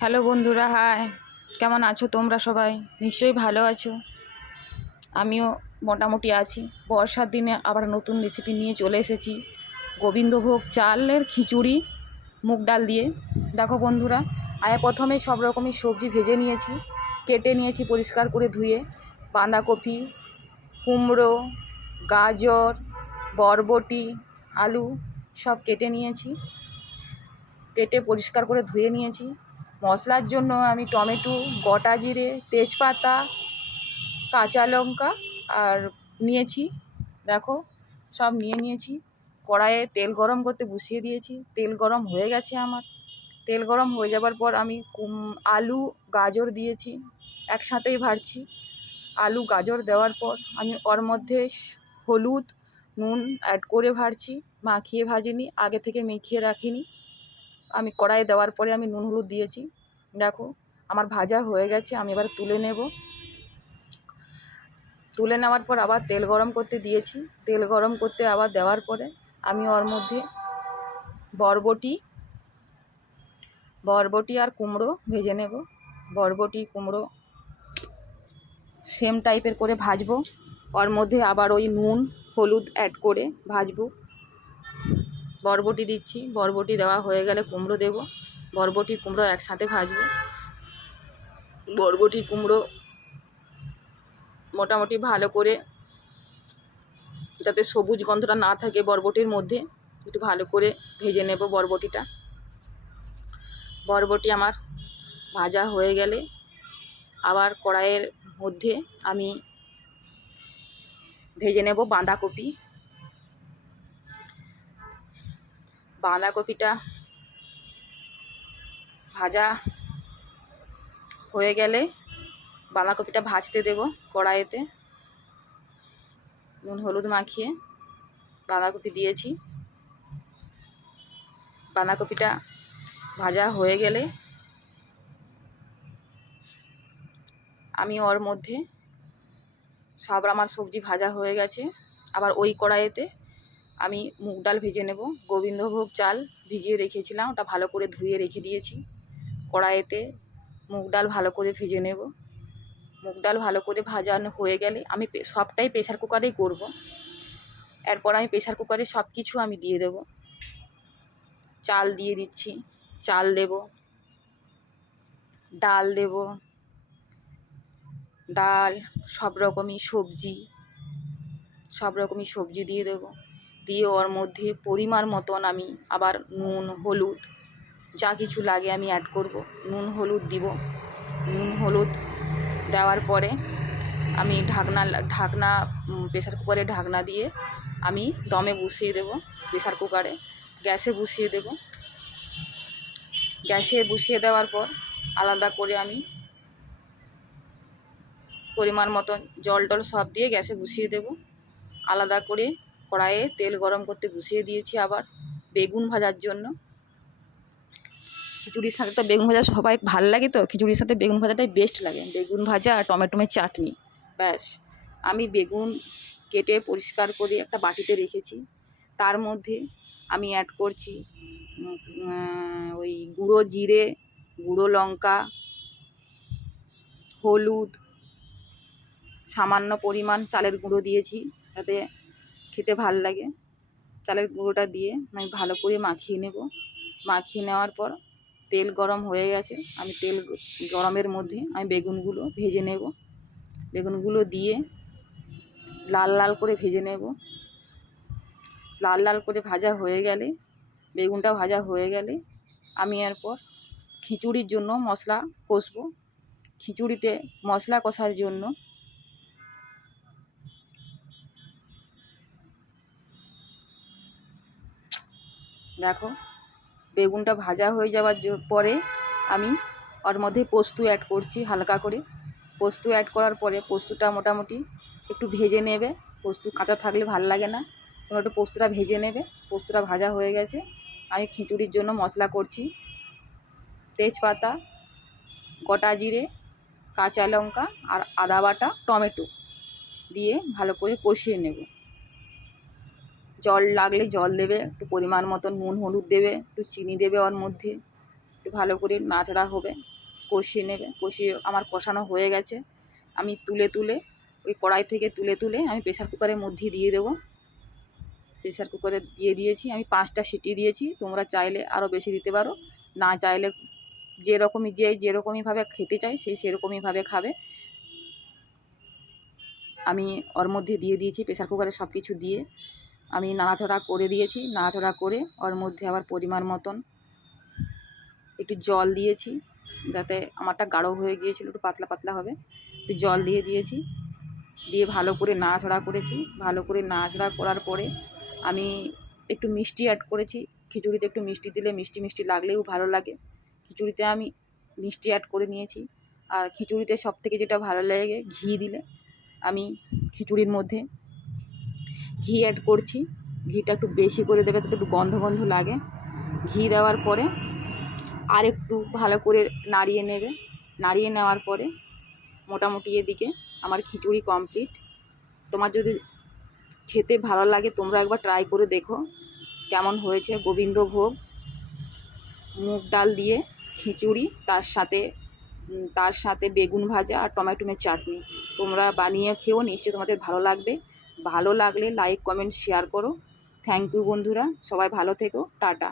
Hello বন্ধুরা, high. কেমন আছো তোমরা সবাই? নিশ্চয়ই ভালো আছো। আমিও মোটামুটি আছি। বর্ষার দিনে আবার নতুন রেসিপি নিয়ে চলে এসেছি। গোবিন্দভোগ চালের খিচুড়ি, মুগ ডাল দিয়ে। দেখো বন্ধুরা আগে প্রথমে সব রকমের সবজি ভেজে নিয়েছি, কেটে নিয়েছি পরিষ্কার করে ধুয়ে। বাঁধাকপি, কুমড়ো, গাজর, বরবটি, আলু সব কেটে নিয়েছি। কেটে পরিষ্কার করে ধুয়ে নিয়েছি। মশলার জন্য আমি টমেটো, গোটা জিরে, তেজপাতা, কাঁচা লঙ্কা আর নিয়েছি। দেখো, সব নিয়ে নিয়েছি। কড়াইয়ে তেল গরম করতে বসিয়ে দিয়েছি। তেল গরম হয়ে গেছে আমার। তেল গরম হয়ে যাবার পর আমি আলু, গাজর দিয়েছি। একসাথেই ভাজছি। আলু, গাজর দেওয়ার পর আমি ওর মধ্যে হলুদ, নুন অ্যাড করে ভাজছি। মাখিয়ে ভাজিনি, আগে থেকে মেখিয়ে রাখিনি। আমি কড়াইয়ে দেওয়ার পরে আমি নুন হলুদ দিয়েছি। দেখো, আমার ভাজা হয়ে গেছে, আমি এবার তুলে নেব। তুলে নেওয়ার পর আবার তেল গরম করতে দিয়েছি। তেল গরম করতে আবার দেওয়ার পরে আমি ওর মধ্যে বরবটি বরবটি আর কুমড়ো ভেজে নেব। বরবটি, কুমড়ো সেম টাইপের করে ভাজবো। ওর মধ্যে আবার ওই নুন, হলুদ অ্যাড করে ভাজবো। বরবটি দিচ্ছি। বরবটি দেওয়া হয়ে গেলে কুমড়ো দেব। বরবটি, কুমড়ো একসাথে ভাজবো। বরবটি, কুমড়ো মোটামুটি ভালো করে যাতে সবুজ গন্ধটা না থাকে বরবটির মধ্যে, একটু ভালো করে ভেজে নেব বরবটিটা। বরবটি আমার ভাজা হয়ে গেলে আবার কড়াইয়ের মধ্যে আমি ভেজে নেব বাঁধাকপি। বাঁধাকপিটা ভাজা হয়ে গেলে বাঁধাকপিটা ভাজতে দেব কড়াইতে। নুন, হলুদ মাখিয়ে বাঁধাকপি দিয়েছি। বাঁধাকপিটা ভাজা হয়ে গেলে আমি ওর মধ্যে সব আমার সবজি ভাজা হয়ে গেছে। আবার ওই কড়াইতে আমি মুগ ডাল ভেজে নেব। গোবিন্দভোগ চাল ভিজিয়ে রেখেছিলাম, ওটা ভালো করে ধুয়ে রেখে দিয়েছি। কড়াইতে মুগ ডাল ভালো করে ভেজে নেব। মুগ ডাল ভালো করে ভাজানো হয়ে গেলে আমি সবটাই প্রেশার কুকারেই করব। এরপর আমি প্রেশার কুকারে সব কিছু আমি দিয়ে দেব। চাল দিয়ে দিচ্ছি, চাল দেব, ডাল দেব, ডাল সব রকমই সবজি সব রকমই সবজি দিয়ে দেবো। দিয়ে ওর মধ্যে পরিমাণ মতন আমি আবার নুন, হলুদ, যা কিছু লাগে আমি অ্যাড করব। নুন, হলুদ দিব। নুন, হলুদ দেওয়ার পরে আমি ঢাকনা ঢাকনা প্রেসার কুকারে ঢাকনা দিয়ে আমি দমে বসিয়ে দেব প্রেসার কুকারে গ্যাসে বসিয়ে দেব। গ্যাসে বসিয়ে দেওয়ার পর আলাদা করে আমি পরিমাণ মতন জল টল সব দিয়ে গ্যাসে বসিয়ে দেব। আলাদা করে কড়াইয়ে তেল গরম করতে বসিয়ে দিয়েছি আবার, বেগুন ভাজার জন্য। খিচুড়ির সাথে তো বেগুন ভাজা সবাই ভালো লাগে তো, খিচুড়ির সাথে বেগুন ভাজাটাই বেস্ট লাগে। বেগুন ভাজা আর টমেটোমের চাটনি, ব্যাস। আমি বেগুন কেটে পরিষ্কার করে একটা বাটিতে রেখেছি। তার মধ্যে আমি অ্যাড করছি ওই গুঁড়ো জিরে, গুঁড়ো লঙ্কা, হলুদ, সামান্য পরিমাণ চালের গুঁড়ো দিয়েছি, যাতে খেতে ভালো লাগে। চালের গুঁড়োটা দিয়ে আমি ভালো করে মাখিয়ে নেব। মাখিয়ে নেওয়ার পর তেল গরম হয়ে গেছে। আমি তেল গরমের মধ্যে আমি বেগুনগুলো ভেজে নেব। বেগুনগুলো দিয়ে লাল লাল করে ভেজে নেব। লাল লাল করে ভাজা হয়ে গেলে, বেগুনটা ভাজা হয়ে গেলে আমি এরপর খিচুড়ির জন্য মশলা কষবো। খিচুড়িতে মশলা কষার জন্য দেখো, বেগুনটা ভাজা হয়ে যাওয়ার পরে আমি ওর মধ্যে পোস্ত অ্যাড করছি হালকা করে। পোস্ত অ্যাড করার পরে পোস্তটা মোটামুটি একটু ভেজে নেবে। পোস্ত কাঁচা থাকলে ভালো লাগে না। তোমরা একটু পোস্তটা ভেজে নেবে। পোস্তটা ভাজা হয়ে গেছে। আমি খিচুড়ির জন্য মশলা করছি। তেজপাতা, গোটা জিরে, কাঁচা লঙ্কা আর আদা বাটা, টমেটো দিয়ে ভালো করে কষিয়ে নেব। জল লাগলে জল দেবে, একটু পরিমাণ মতো নুন হলুদ দেবে, একটু চিনি দেবে ওর মধ্যে, একটু ভালো করে নাচড়া হবে, কষিয়ে নেবে, কষিয়ে আমার কষানো হয়ে গেছে। আমি তুলে তুলে, ওই কড়াই থেকে তুলে তুলে আমি প্রেসার কুকারের মধ্যে দিয়ে দেবো। প্রেসার কুকারে দিয়ে দিয়েছি, আমি পাঁচটা সিটি দিয়েছি, তোমরা চাইলে আরও বেশি দিতে পারো, না চাইলে যেরকমই যে যেরকমইভাবে খেতে চাই সেই সেরকমইভাবে খাবে। আমি ওর মধ্যে দিয়ে দিয়েছি প্রেসার কুকারে সব কিছু দিয়ে। আমি নাড়াচাড়া করে দিয়েছি, নাড়াচাড়া করে ওর মধ্যে আবার পরিমাণ মতন একটু জল দিয়েছি, যাতে আমারটা গাঢ় হয়ে গিয়েছিল, একটু পাতলা পাতলা হবে। একটু জল দিয়ে দিয়েছি, দিয়ে ভালো করে নাড়াচাড়া করেছি। ভালো করে নাড়াচাড়া করার পরে আমি একটু মিষ্টি অ্যাড করেছি। খিচুড়িতে একটু মিষ্টি দিলে মিষ্টি মিষ্টি লাগলেও ভালো লাগে। খিচুড়িতে আমি মিষ্টি অ্যাড করে নিয়েছি। আর খিচুড়িতে সব থেকে যেটা ভালো লাগে, ঘি দিলে। আমি খিচুড়ির মধ্যে ঘি অ্যাড করছি। ঘিটা একটু বেশি করে দেবে, তাতে একটু গন্ধ গন্ধ লাগে। ঘি দেওয়ার পরে আর একটু ভালো করে নাড়িয়ে নেবে। নাড়িয়ে নেওয়ার পরে মোটামুটি এদিকে আমার খিচুড়ি কমপ্লিট তোমার যদি খেতে ভালো লাগে, তোমরা একবার ট্রাই করে দেখো কেমন হয়েছে। গোবিন্দভোগ, মুগ ডাল দিয়ে খিচুড়ি, তার সাথে তার সাথে বেগুন ভাজা আর টমেটোমের চাটনি। তোমরা বানিয়ে খেও নিশ্চয়ই তোমাদের ভালো লাগবে। ভালো লাগলে লাইক কমেন্ট শেয়ার করো। থ্যাংক ইউ বন্ধুরা। সবাই ভালো থেকো। টাটা।